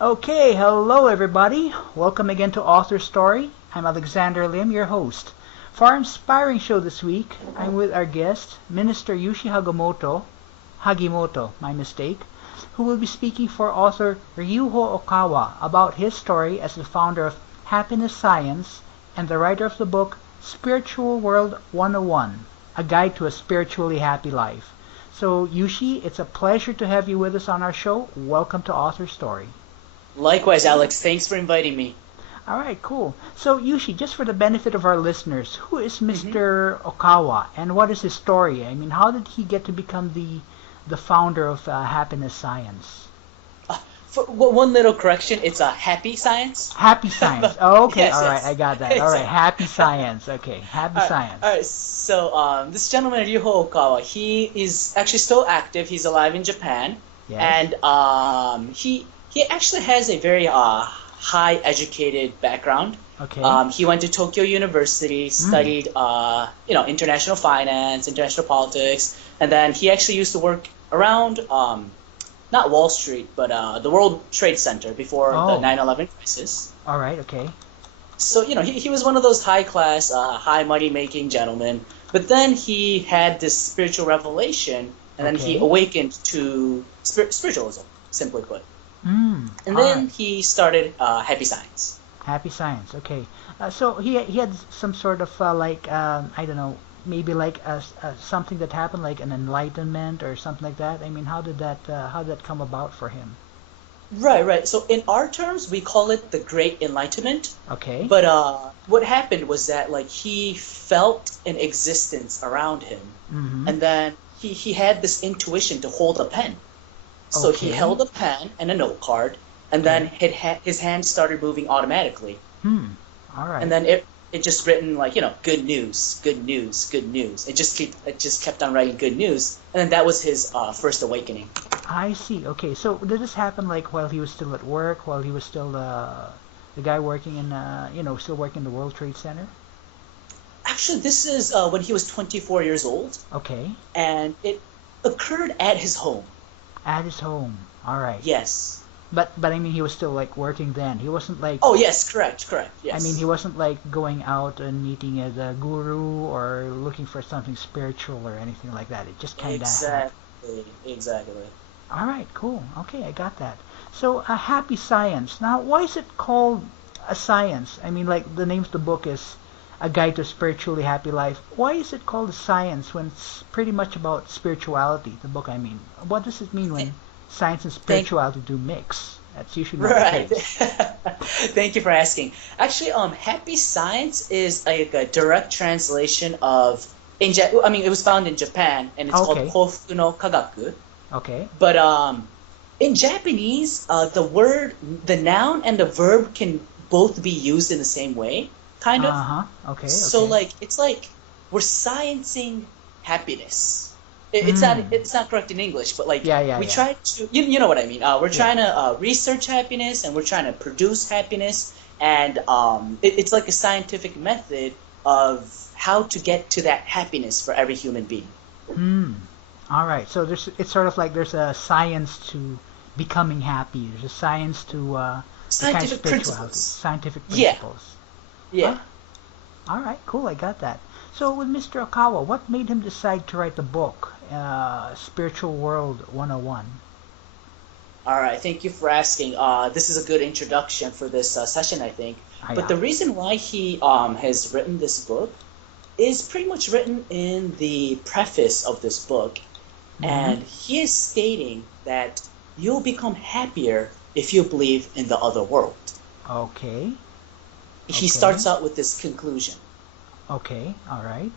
Okay, hello everybody. Welcome again to AuthorStory. I'm Alexander Lim, your host. For our inspiring show this week, I'm with our guest, Minister Yushi Hagimoto, my mistake, who will be speaking for author Ryuho Okawa about his story as the founder of Happiness Science and the writer of the book Spiritual World 101, A Guide to a Spiritually Happy Life. So, Yushi, it's a pleasure to have you with us on our show. Welcome to AuthorStory. Likewise, Alex. Thanks for inviting me. All right, cool. So, Yushi, just for the benefit of our listeners, who is hmm Mr. Okawa and what is his story? I mean, how did he get to become the founder of Happiness Science? One little correction, it's a happy science. Happy Science. Oh, okay, Yes, all right, I yes. got that. All right, Exactly. Happy Science. Okay, Happy All Science. right. So, this gentleman, Ryuho Okawa, he is actually still active. He's alive in Japan, Yes. and he actually has a very high educated background. Okay. He went to Tokyo University, Hmm. studied international finance, international politics, and then he actually used to work around not Wall Street, but the World Trade Center before the Oh, 9/11 crisis. all right. Okay. So, he was one of those high class, high money making gentlemen. But then he had this spiritual revelation, and then he Okay. awakened to spiritualism, simply put. Hmm. And All right. then he started Happy Science. Happy Science. Okay. So he had some sort of I don't know, maybe like something that happened like an enlightenment or something like that. I mean, how did that come about for him? Right, right. So in our terms, we call it the Great Enlightenment. Okay. But what happened was that like he felt an existence around him, Mm-hmm. and then he had this intuition to hold a pen. So he Okay. held a pen and a note card, and then Okay. his hands started moving automatically. Hmm. All And right. then it just written like, good news, good news, good news. It just kept on writing good news, and then that was his first awakening. I see. Okay. So did this happen like while he was still at work, while he was still the guy working in still working in the World Trade Center? Actually, this is when he was 24 years old, Okay. and it occurred at his home. At his home. All right. Yes. But I mean, he was still like working then. He wasn't like Oh, yes, correct, correct. I mean, he Yes. wasn't like going out and meeting as a guru or looking for something spiritual or anything like that. It just kind of happened. Exactly, exactly. All right, cool. Okay, I got that. So, a happy science. Now, why is it called a science? I mean, like the name of the book is A Guide to a Spiritually Happy Life. Why is it called a science when it's pretty much about spirituality? The book, I mean. What does it mean Th- when science and Thank spirituality do mix? That's usually not the Right. case. Thank you for asking. Actually, Happy Science is a direct translation of I mean, it was found in Japan, and it's called Okay, Kofuku no Kagaku. okay. But in Japanese, the noun and the verb can both be used in the same way, kind of. Uh-huh. Okay, So okay. like it's like we're sciencing happiness. It's not Hmm. it's not correct in English, but like Yeah, yeah, we yeah. try to you know what I mean. We're Yeah. trying to research happiness, and we're trying to produce happiness, and it's like a scientific method of how to get to that happiness for every human being. Hmm. All right. So it's sort of like there's a science to becoming happy. There's a science to the kind of Scientific spirituality, principles. scientific Yeah, principles. yeah. Huh? All right. Cool. I got that. So with Mr. Okawa, what made him decide to write the book, Spiritual World 101? All right, thank you for asking. This is a good introduction for this session, I think. Ah, But yeah. the reason why he has written this book is pretty much written in the preface of this book, Mm-hmm. and he is stating that you'll become happier if you believe in the other world. Okay. He Okay. starts out with this conclusion, Okay. All right.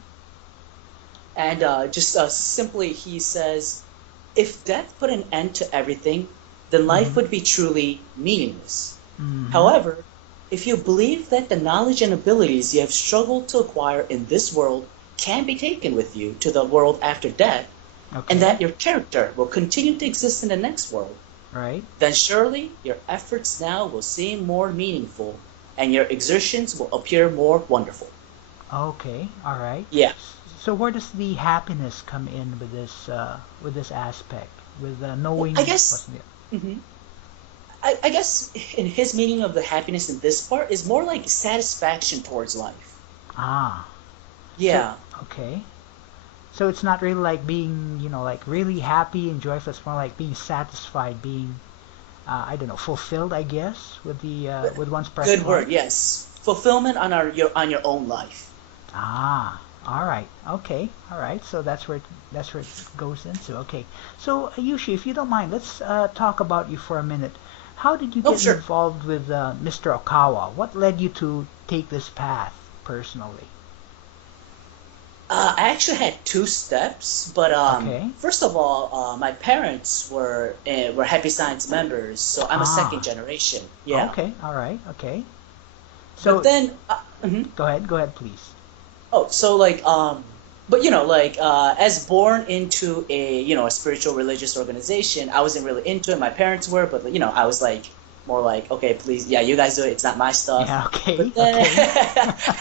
and just simply he says, if death put an end to everything, then life Mm-hmm. would be truly meaningless. Mm-hmm. However, if you believe that the knowledge and abilities you have struggled to acquire in this world can be taken with you to the world after death, and Okay. that your character will continue to exist in the next world, Right. then surely your efforts now will seem more meaningful and your exertions will appear more wonderful. Okay. All right. Yeah. So where does the happiness come in with this aspect with Well, I knowing guess what's the mhm. I guess in his meaning of the happiness in this part is more like satisfaction towards life. Ah, so Yeah. okay. So it's not really like being, like really happy and joyful. It's more like being satisfied, being, I don't know, fulfilled, I guess, with one's present Good life. word, yes. Fulfillment on your own life. Ah, all right, okay, all right. So that's where it goes into. Okay. So Yushi, if you don't mind, let's talk about you for a minute. How did you Oh, get sure. involved with Mr. Okawa? What led you to take this path personally? I actually had two steps, but Okay. first of all, my parents were Happy Science members, so I'm a second Ah, generation. Yeah. okay, all right, okay. But So then, mhm. go ahead, please. Oh, so but as born into a spiritual religious organization, I wasn't really into it. My parents were, but I was like more like, okay, please, yeah, you guys do it. It's not my stuff. Yeah, okay, But then okay.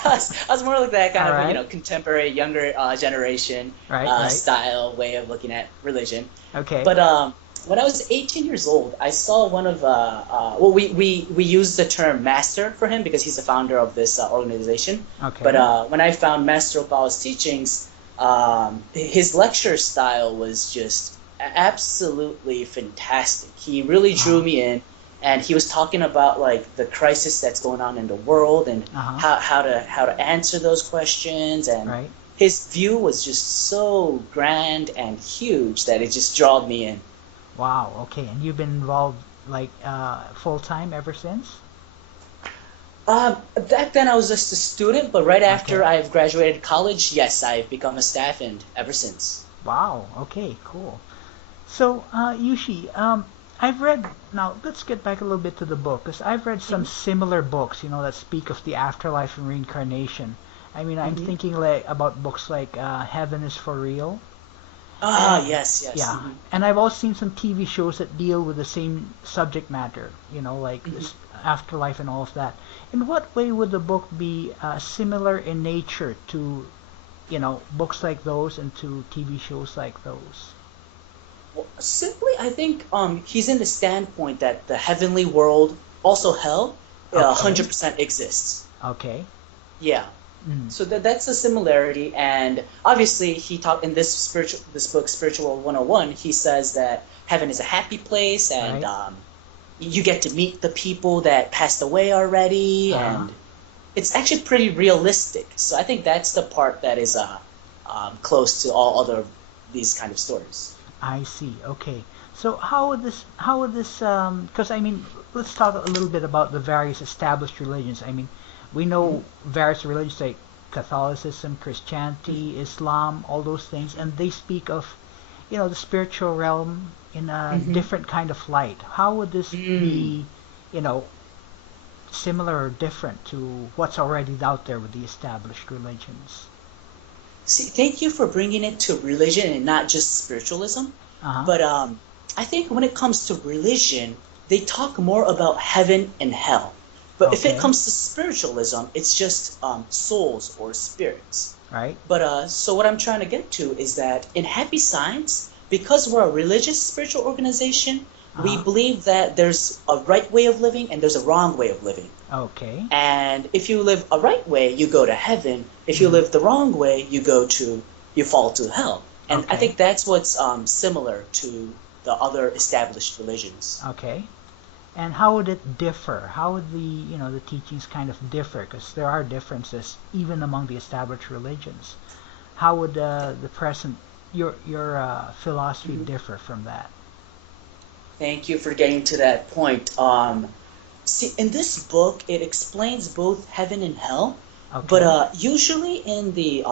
I was more like that kind All of right, contemporary, younger generation right. style way of looking at religion. Okay, But when I was 18 years old, I saw one of well, we use the term master for him because he's the founder of this organization. But okay. when I found Master Opawa's teachings, his lecture style was just absolutely fantastic. He really drew Uh-huh, me in, and he was talking about like the crisis that's going on in the world and uh-huh, how to answer those questions. And right. his view was just so grand and huge that it just drawed me in. Wow, okay. And you've been involved like full time ever since? Back then I was just a student, but right after Okay. I've graduated college, yes, I've become a staff and ever since. Wow, okay, cool. So, Yushi, I've read, now let's get back a little bit to the book, because I've read some Hmm. similar books, that speak of the afterlife and reincarnation. I mean, I'm Hmm. thinking like about books like Heaven is for Real, Ah, and yes, yes. yeah, Hmm. and I've also seen some TV shows that deal with the same subject matter, like Hmm. this afterlife and all of that. In what way would the book be similar in nature to, books like those and to TV shows like those? Well, simply, I think he's in the standpoint that the heavenly world, also hell, Okay, 100% exists. okay. Yeah. Mm, So that's a similarity, and obviously he taught in this book, Spiritual 101. He says that heaven is a happy place, and right. you get to meet the people that passed away already, Uh-huh. and it's actually pretty realistic. So I think that's the part that is close to all other these kind of stories. I see. Okay. So how would this because I mean, let's talk a little bit about the various established religions. I mean, we Hmm. know various religions like Catholicism, Hmm. Christianity, Islam, all those things, and they speak of, the spiritual realm in a Hmm. different kind of light. How would this Mm. be, you know, similar or different to what's already out there with the established religions? See, thank you for bringing it to religion and not just spiritualism. Uh-huh. But I think when it comes to religion, they talk more about heaven and hell. But if it Okay. comes to spiritualism, it's just souls or spirits. Right. But so what I'm trying to get to is that in Happy Science, because we're a religious spiritual organization, we Uh-huh. believe that there's a right way of living and there's a wrong way of living. Okay. And if you live a right way, you go to heaven. If you Hmm. live the wrong way, you fall to hell. And I Okay. think that's what's similar to the other established religions. Okay. And how would it differ? How would the teachings kind of differ? Because there are differences even among the established religions. How would the present your philosophy Mhm. differ from that? Thank you for getting to that point. See, in this book, it explains both heaven and hell, but Okay. usually in the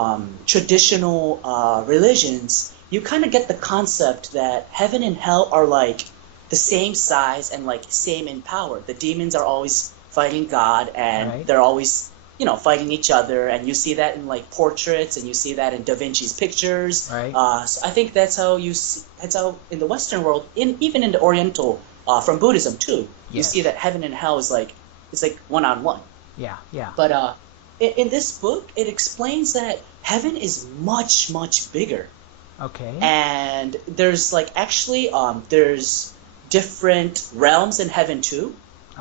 traditional religions, you kind of get the concept that heaven and hell are like the same size and like same in power. The demons are always fighting God, and Right. they're always fighting each other, and you see that in like portraits, and you see that in Da Vinci's pictures. Right. So I think that's how that's how in the Western world, even in the Oriental, from Buddhism too, you see Yes. that heaven and hell is like it's like one on one. Yeah. Yeah. But in this book, it explains that heaven is much bigger, Okay. and there's like actually there's different realms in heaven too.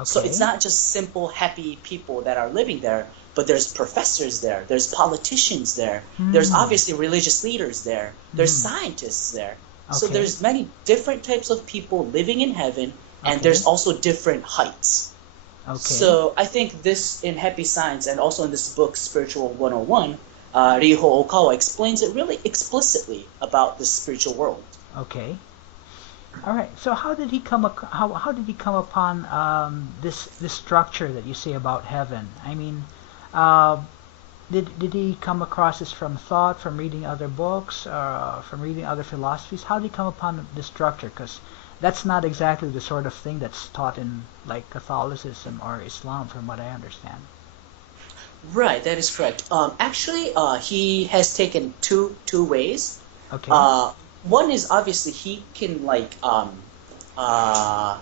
So Okay. it's not just simple happy people that are living there, but there's professors there, there's politicians there, there's Hmm. obviously religious leaders there, there's Hmm. scientists there. So Okay. there's many different types of people living in heaven, and Okay. there's also different heights. Okay. So I think this in Happy Science and also in this book, Spiritual 101, Ryuho Okawa explains it really explicitly about the spiritual world. Okay. All right. So how did he come upon this structure that you say about heaven? I mean, uh, did he come across this from thought, from reading other books, from reading other philosophies? How did he come upon this structure? Because that's not exactly the sort of thing that's taught in like Catholicism or Islam, from what I understand. Right, that is correct. Actually, he has taken two ways. Okay. Uh, One is obviously he can uh,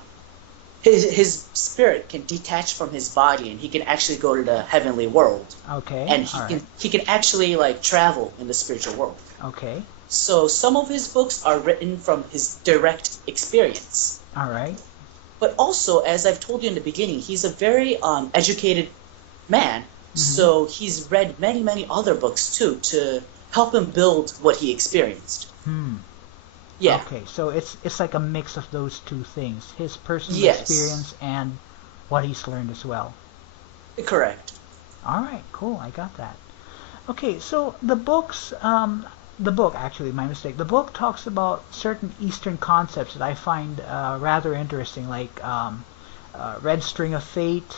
his spirit can detach from his body and he can actually go to the heavenly world, Okay. and All right. he can actually like travel in the spiritual world. Okay. So some of his books are written from his direct experience. All right. But also, as I've told you in the beginning, he's a very educated man, Mm-hmm. so he's read many other books too to help him build what he experienced. Hmm. Yeah. Okay. So it's like a mix of those two things: his personal Yes. experience and what he's learned as well. Correct. All right. Cool. I got that. Okay, so the book actually, my mistake. The book talks about certain Eastern concepts that I find rather interesting, like red string of fate,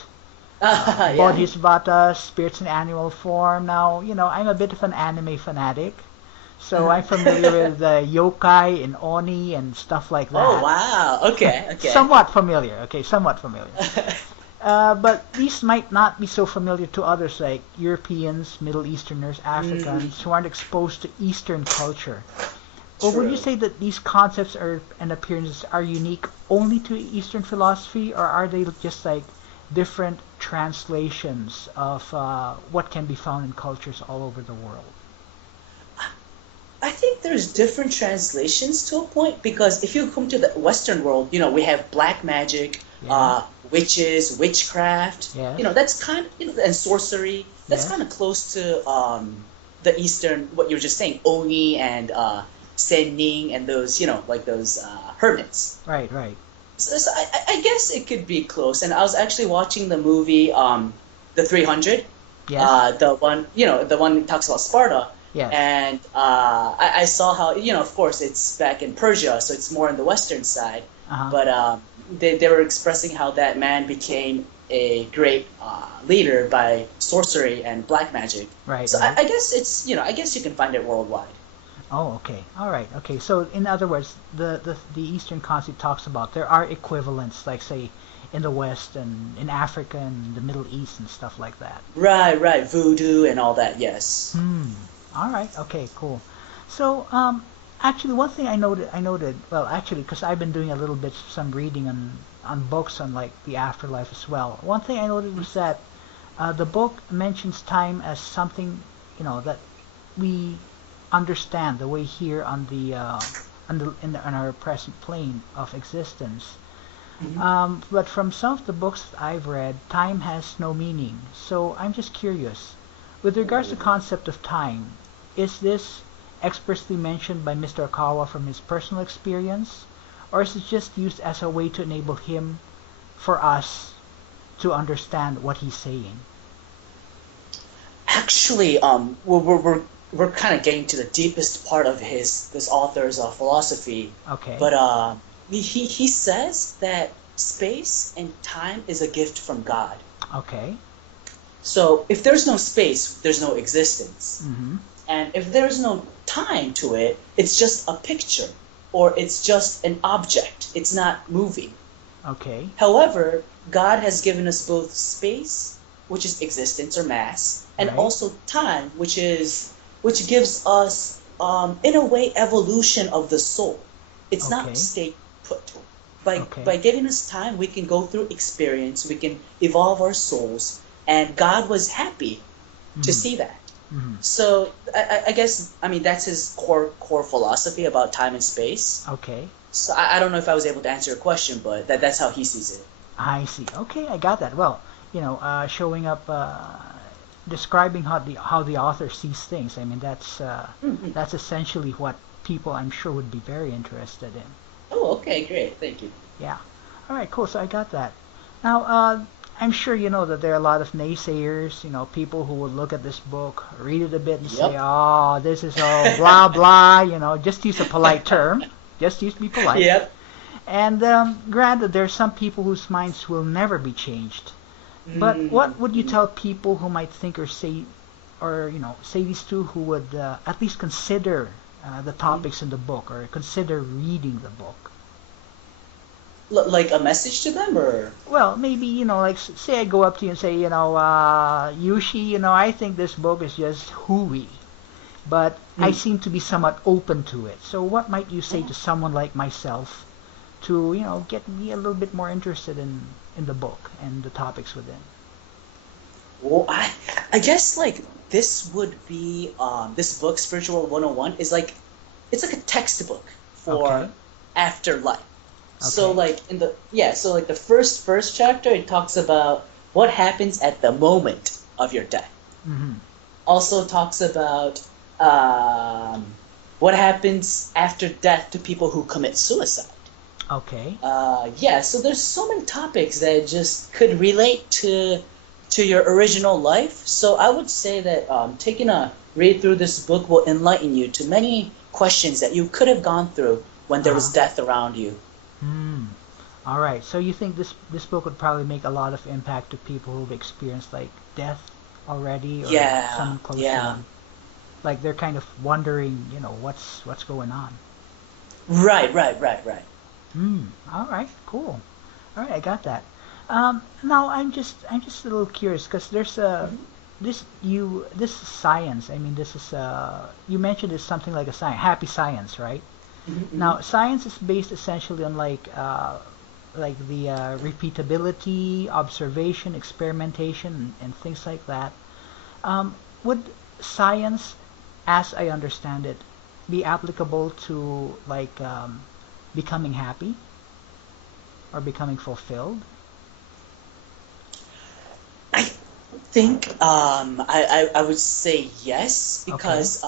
Yeah. bodhisattvas, spirits in animal form. Now, I'm a bit of an anime fanatic, so I'm familiar with yokai and oni and stuff like Oh that. wow. Okay. Okay. Somewhat familiar. Okay, somewhat familiar. But these might not be so familiar to others like Europeans, Middle Easterners, Mm, Africans who aren't exposed to Eastern culture. Or would you true. say that these concepts and appearances are unique only to Eastern philosophy, or are they just like different translations of what can be found in cultures all over the world? I think there's different translations to a point because if you come to the Western world, we have black magic, Yeah. witches, witchcraft. Yes. That's kind of and sorcery. That's Yes. kind of close to the Eastern, what you were just saying, Oni and Senning and those, like those hermits. Right. Right. So I guess it could be close. And I was actually watching the movie, The 300, Yes. the one, the one that talks about Sparta. Yes. And I saw how, of course, it's back in Persia, so it's more on the western side. Uh huh. But they were expressing how that man became a great leader by sorcery and black magic. Right. So Right. I guess I guess you can find it worldwide. Oh, okay. All right. Okay. So, in other words, the Eastern concept talks about there are equivalents, like say, in the West and in Africa and the Middle East and stuff like that. Right, voodoo and all that, yes. Hmm. All right. Okay. Cool. So, actually, one thing I noted. Well, actually, because I've been doing a little bit some reading on books on like the afterlife as well. One thing I noted was that the book mentions time as something, that we understand the way here on our present plane of existence. Mhm. But from some of the books that I've read, time has no meaning. So I'm just curious, with regards to the concept of time, is this expressly mentioned by Mr. Okawa from his personal experience, or is it just used as a way to enable him for us to understand what he's saying? Actually, we're kind of getting to the deepest part of this author's philosophy, Okay. but he says that space and time is a gift from God. Okay. So if there's no space, there's no existence, Mm-hmm. and if there's no time to it, it's just a picture or it's just an object. It's not moving. Okay. However, God has given us both space, which is existence or mass, and Right. also time, which gives us, in a way, evolution of the soul. It's not Okay. stay put. By Okay. giving us time, we can go through experience, we can evolve our souls, and God was happy to Mm-hmm. see that. Mm-hmm. So I guess I mean that's his core philosophy about time and space. Okay. So I don't know if I was able to answer your question, but that's how he sees it. I see. Okay, I got that. Well, showing up, describing how the author sees things. I mean, Mhm. that's essentially what people I'm sure would be very interested in. Oh, okay, great, thank you. Yeah. All right, cool. So I got that. Now, I'm sure you know that there are a lot of naysayers, people who would look at this book, read it a bit, and say, Yep. oh, this is all blah, blah, just use a polite term. Just use be polite. Yep. And granted, there are some people whose minds will never be changed. But what would you Mm-hmm. tell people who might think or say these two who would at least consider the topics in the book or consider reading the book? Like a message to them, or? Well, maybe, like say I go up to you and say, Yushi, I think this book is just hooey, but I Mm. seem to be somewhat open to it. So what might you say to someone like myself to, get me a little bit more interested in the book and the topics within? Well, I guess like this would be this book, Spiritual 101, is like it's like a textbook for Okay, afterlife. So okay. like so like the first chapter, it talks about what happens at the moment of your death. Mm-hmm. Also talks about um, what happens after death to people who commit suicide. Okay. Yeah, so there's so many topics that just could relate to your original life. So I would say that taking a read through this book will enlighten you to many questions that you could have gone through when there was Uh-huh. death around you. Hmm. All right. So you think this book would probably make a lot of impact to people who've experienced like death already or Yeah, someone close to yeah. them? Like they're kind of wondering, what's going on. Right. Hmm. All right. Cool. All right. I got that. Now I'm just a little curious because there's a Hmm. this is science. I mean, this is you mentioned it's something like a science, happy science, right? Hmm. Now, science is based essentially on like the repeatability, observation, experimentation, and things like that. Would science, as I understand it, be applicable to like becoming happy or becoming fulfilled? I think I would say yes Okay. because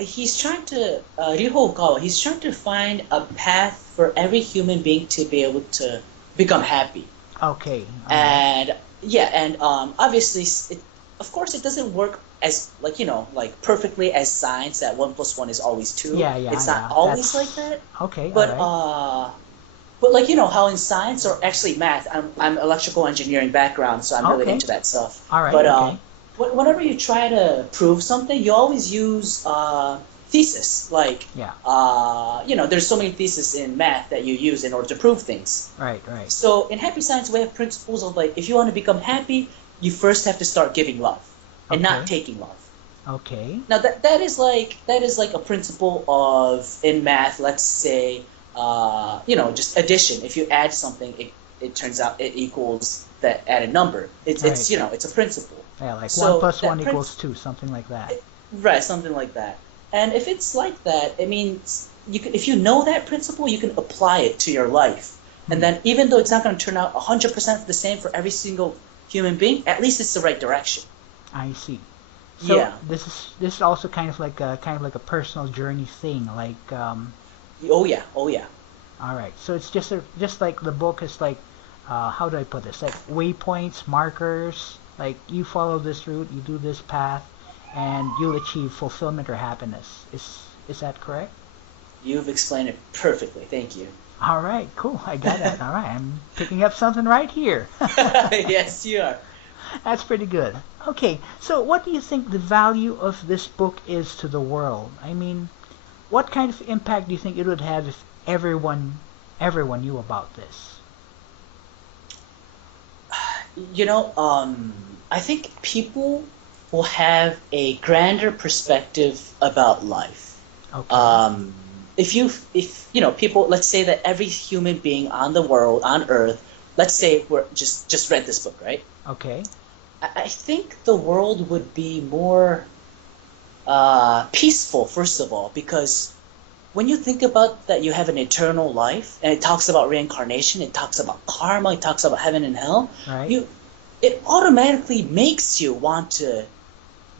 he's trying to Ryuho Okawa, he's trying to find a path for every human being to be able to become happy. Okay. All right. And yeah, and obviously of course it doesn't work as like like perfectly as science that 1 plus 1 is always 2. Yeah. Yeah. It's not Yeah. always like That's that, okay. All but right. like how in science or actually math, I'm electrical engineering background, so I'm really Okay. into that stuff. All right. But Okay. whenever you try to prove something, you always use thesis. Like Yeah. there's so many theses in math that you use in order to prove things. Right. Right. So in happy science, we have principles of like if you want to become happy, you first have to start giving love and not Okay. taking love. Okay. Now that is like a principle of in math. Let's say just addition. If you add something, it turns out it equals that added number. It's Right. it's it's a principle. Yeah, like one So plus one that equals prince two, something like that. right, something like that. And if it's like that, it means if you know that principle, you can apply it to your life. And Hmm. then even though it's not going to turn out 100% the same for every single human being, at least it's the right direction. I see. So Yeah. this is also kind of like a personal journey thing. Like, Oh yeah. Oh yeah. all right. So it's just like the book is like, how do I put this? Like waypoints, markers. Like you follow this route, you do this path, and you'll achieve fulfillment or happiness. Is that correct? You've explained it perfectly. Thank you. All right. Cool. I got that. All right. I'm picking up something right here. Yes, you are. That's pretty good. Okay, so what do you think the value of this book is to the world? I mean, what kind of impact do you think it would have if everyone knew about this? I think people will have a grander perspective about life. Okay, Um, if people, let's say that every human being on the world, on Earth, let's say we're just read this book, right? okay, I think the world would be more peaceful, first of all, because when you think about that you have an eternal life, and it talks about reincarnation, it talks about karma, it talks about heaven and hell, Right. it automatically makes you want to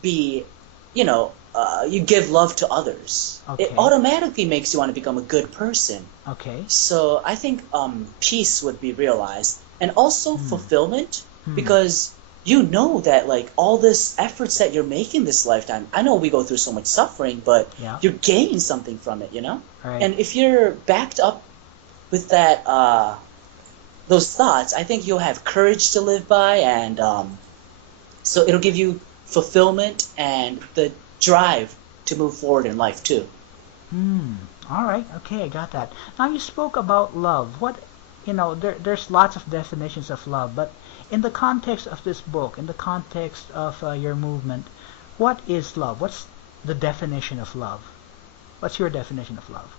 be, you give love to others. It Okay. automatically makes you want to become a good person. Okay. So I think peace would be realized, and also fulfillment, Hmm. because you know that like all this efforts that you're making this lifetime. I know we go through so much suffering, but Yeah. you're gaining something from it, you know. Right. And if you're backed up with that, those thoughts, I think you'll have courage to live by, and so it'll give you fulfillment and the drive to move forward in life too. Hmm. All right. Okay, I got that. Now you spoke about love. There's lots of definitions of love, but in the context of this book, in the context of your movement, what is love? What's the definition of love? What's your definition of love?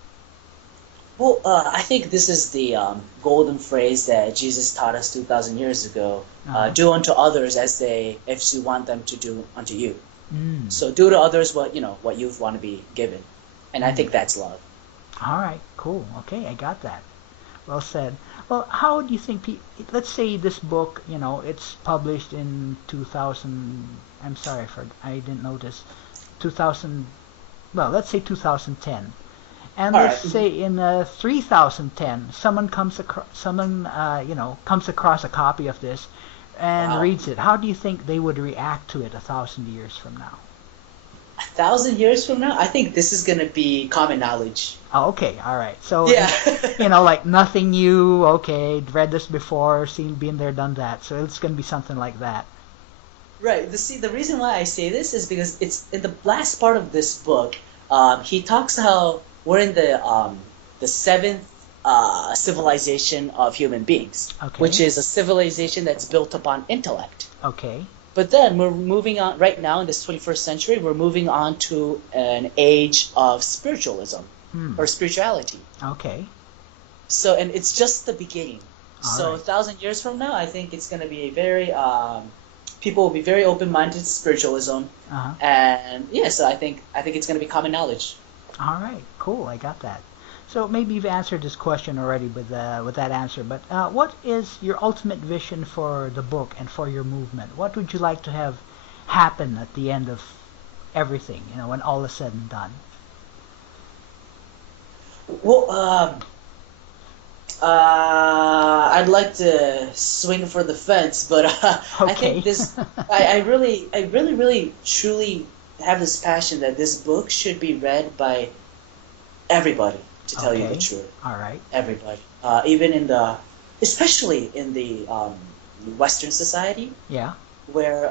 Well, I think this is the golden phrase that Jesus taught us 2,000 years ago. Uh-huh. Do unto others as you want them to do unto you. Mm. So do to others what you want to be given, and I Mm. think that's love. All right. Cool. Okay, I got that. Well said. Well, how do you think let's say this book, it's published in 2000. I'm sorry for I didn't notice. 2000. Well, let's say 2010. And All let's right. say in 3010, someone comes across a copy of this and Wow. reads it. How do you think they would react to it 1,000 years from now? 1,000 years from now, I think this is gonna be common knowledge. Oh, okay, all right. So Yeah. like nothing new. Okay, read this before, seen, been there, done that. So it's gonna be something like that. Right. The reason why I say this is because it's in the last part of this book. He talks how we're in the seventh civilization of human beings, which Okay, is a civilization that's built upon intellect. okay. But then we're moving on right now in this 21st century. We're moving on to an age of spiritualism Hmm. or spirituality. Okay. So, and it's just the beginning. All So, right. 1,000 years from now, I think it's going to be very people will be very open-minded to spiritualism, Uh huh. and yeah, so I think it's going to be common knowledge. All right. Cool. I got that. So maybe you've answered this question already with that answer. But what is your ultimate vision for the book and for your movement? What would you like to have happen at the end of everything? When all is said and done. Well, I'd like to swing for the fence, but I think Okay. I really, truly have this passion that this book should be read by everybody. To tell you the Okay. truth, All right. everybody, especially in the Western society, Yeah. where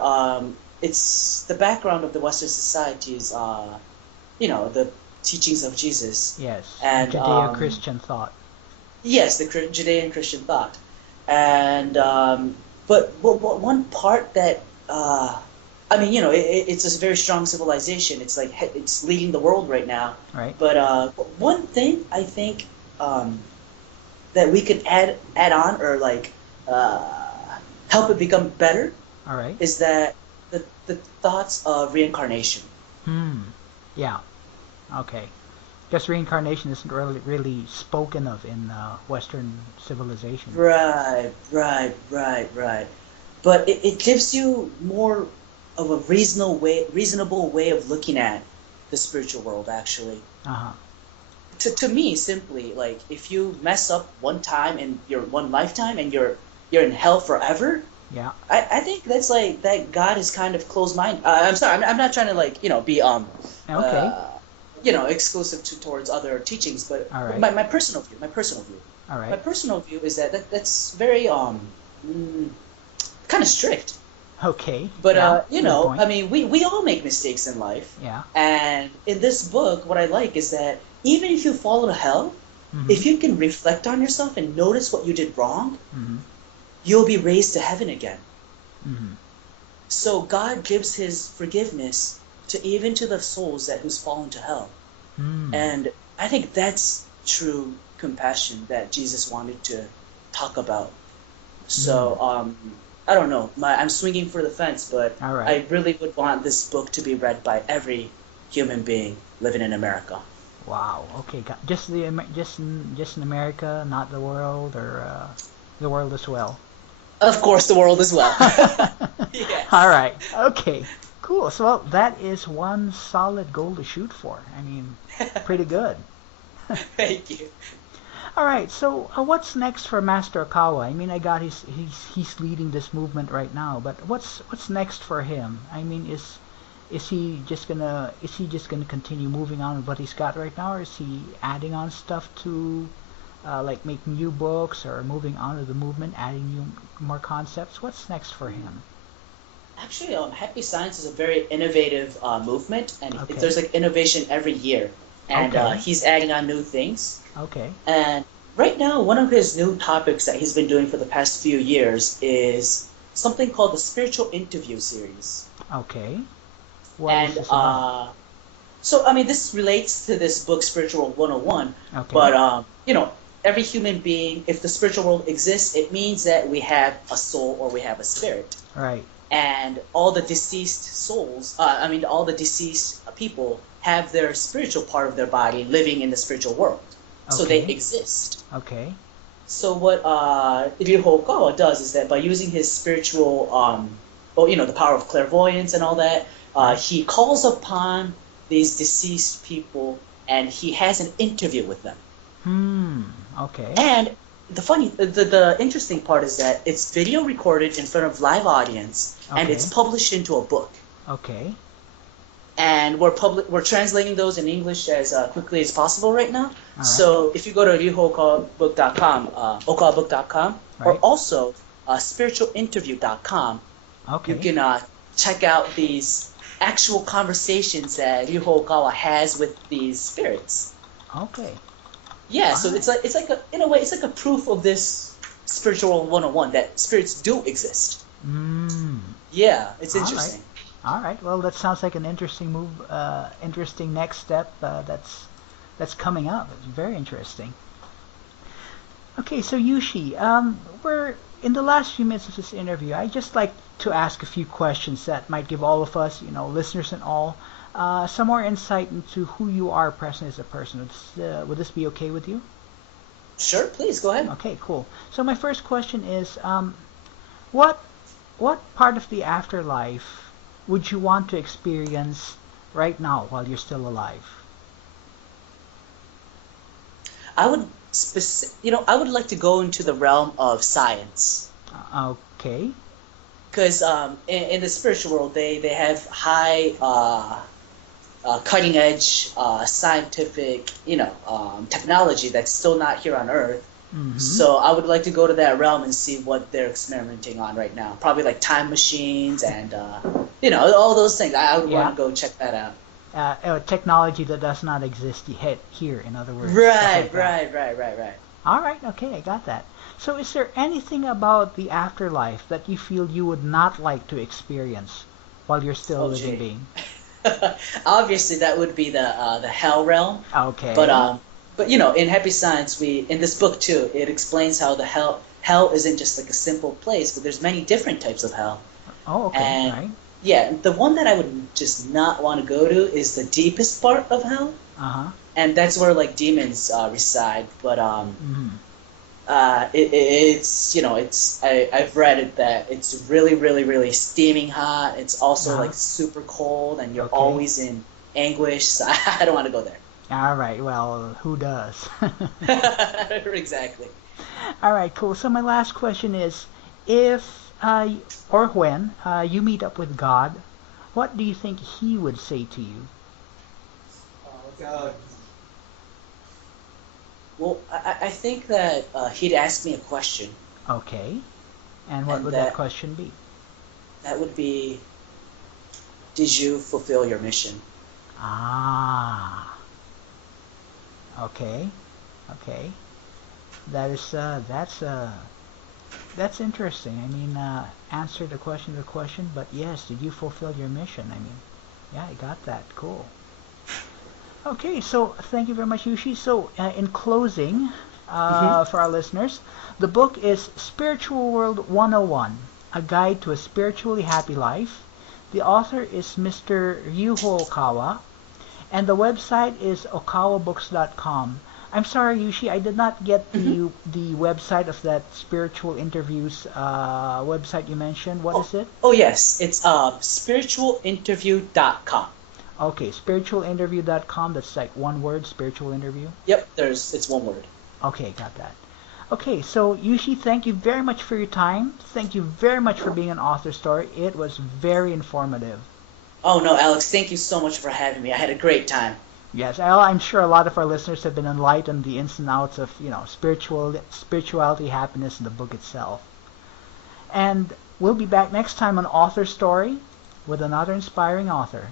it's the background of the Western society is, the teachings of Jesus, Yes. and Judeo-Christian thought. yes, the Judean Christian thought, and but one part that I mean, it's a very strong civilization. It's like it's leading the world right now. Right. But one thing I think that we could add on or like help it become better All right. is that the thoughts of reincarnation. Hmm. Yeah. Okay. Guess reincarnation isn't really spoken of in Western civilization. Right, right, right, right. But it gives you more of a reasonable way of looking at the spiritual world, actually. Uh huh. To me, simply, like if you mess up one time in your one lifetime and you're in hell forever, Yeah. I think that's like that God is kind of closed mind. I'm sorry, I'm not trying to like be Okay. exclusive towards other teachings, but All right. my personal view, All my right. personal view is that's very mm, kind of strict. Okay. But Yeah. That's a good point. I mean, we all make mistakes in life, Yeah. and in this book, what I like is that even if you fall to hell, Mm-hmm. if you can reflect on yourself and notice what you did wrong, Mm-hmm. you'll be raised to heaven again. Mm-hmm. So God gives His forgiveness to even to the souls who's fallen to hell, Mm. and I think that's true compassion that Jesus wanted to talk about. Mm. So I don't know. I'm swinging for the fence, but All right. I really would want this book to be read by every human being living in America. Wow. Okay. Just just in America, not the world, or the world as well. Of course, the world as well. All Yes. right. Okay. Cool. So well, that is one solid goal to shoot for. I mean, pretty good. Thank you. All right. So what's next for Master Okawa? I mean, I got he's leading this movement right now, but what's next for him? I mean, is he just gonna continue moving on with what he's got right now, or is he adding on stuff to like make new books or moving on to the movement, adding new more concepts? What's next for him? Actually, Happy Science is a very innovative movement, and Okay. there's like innovation every year, and Okay. he's adding on new things. Okay. And right now, one of his new topics that he's been doing for the past few years is something called the Spiritual Interview Series. Okay. What is And this about? so, I mean, this relates to this book, Spiritual World 101, Okay. but, every human being, if the spiritual world exists, it means that we have a soul or we have a spirit. Right. And all the deceased souls, all the deceased people have their spiritual part of their body living in the spiritual world. So they Okay. exist. Okay. So what Ryuho Okawa does is that by using his spiritual, the power of clairvoyance and all that, Right. he calls upon these deceased people and he has an interview with them. Hmm. Okay. And the interesting part is that it's video recorded in front of live audience and it's Okay. published into a book. Okay. And we're translating those in English as quickly as possible right now. All right. So if you go to ryuhobook.com, okabook.com, or Right. also spiritualinterview.com, you Okay. can check out these actual conversations that Ryuho Okawa has with these spirits. Okay. Yeah, All so right. it's like in a way it's like a proof of this spiritual 101 that spirits do exist. Hmm. Yeah, it's All right. interesting. All right. Well, that sounds like an interesting move. Interesting next step. That's coming up. It's very interesting. Okay, so Yushi, we're in the last few minutes of this interview. I just like to ask a few questions that might give all of us, listeners and all, some more insight into who you are present as a person. Would this be okay with you? Sure, please go ahead. Okay, cool. So my first question is, what what part of the afterlife would you want to experience right now while you're still alive? I would like to go into the realm of science. Okay. Because in the spiritual world, they have high, cutting edge, scientific, technology that's still not here on Earth. Mm-hmm. So I would like to go to that realm and see what they're experimenting on right now. Probably like time machines and all those things. I would want Yeah. to go check that out. Technology that does not exist yet here, in other words, stuff Right, like that. right, right, right, right. All right, okay, I got that. So, is there anything about the afterlife that you feel you would not like to experience while you're still a Oh, living gee. being? Obviously, that would be the hell realm. But Okay. in Happy Science, we in this book too, it explains how the hell isn't just like a simple place, but there's many different types of hell. Oh, okay, And right. yeah, the one that I would just not want to go to is the deepest part of hell, Uh huh. and that's where like demons reside. But Mm-hmm. I've read it that it's really, really, really steaming hot. It's also Uh-huh. like super cold, and you're Okay. always in anguish. So I don't want to go there. All right. Well, who does? Exactly. All right, cool. So my last question is, if or when you meet up with God, what do you think He would say to you? Well, I think that he'd ask me a question, Okay. And what and would that question be? that would be, did you fulfill your mission? Ah. Okay. Okay. That's interesting. I mean, answer the question, but yes, did you fulfill your mission? I mean, yeah, I got that. Cool. Okay, so thank you very much, Yushi. So, in closing, Mm-hmm. for our listeners, the book is Spiritual World 101, A Guide to a Spiritually Happy Life. The author is Mr. Ryuho Okawa, And the website is okawabooks.com. I'm sorry, Yushi, I did not get the website of that spiritual interviews website you mentioned. What is it? Oh yes, it's spiritualinterview.com. Okay, spiritualinterview.com. That's like one word, spiritual interview. Yep, it's one word. Okay, got that. Okay, so Yushi, thank you very much for your time. Thank you very much for being an author story. It was very informative. Oh no, Alex, thank you so much for having me. I had a great time. Yes, I'm sure a lot of our listeners have been enlightened the ins and outs of, spirituality, happiness, and the book itself. And we'll be back next time on Author Story with another inspiring author.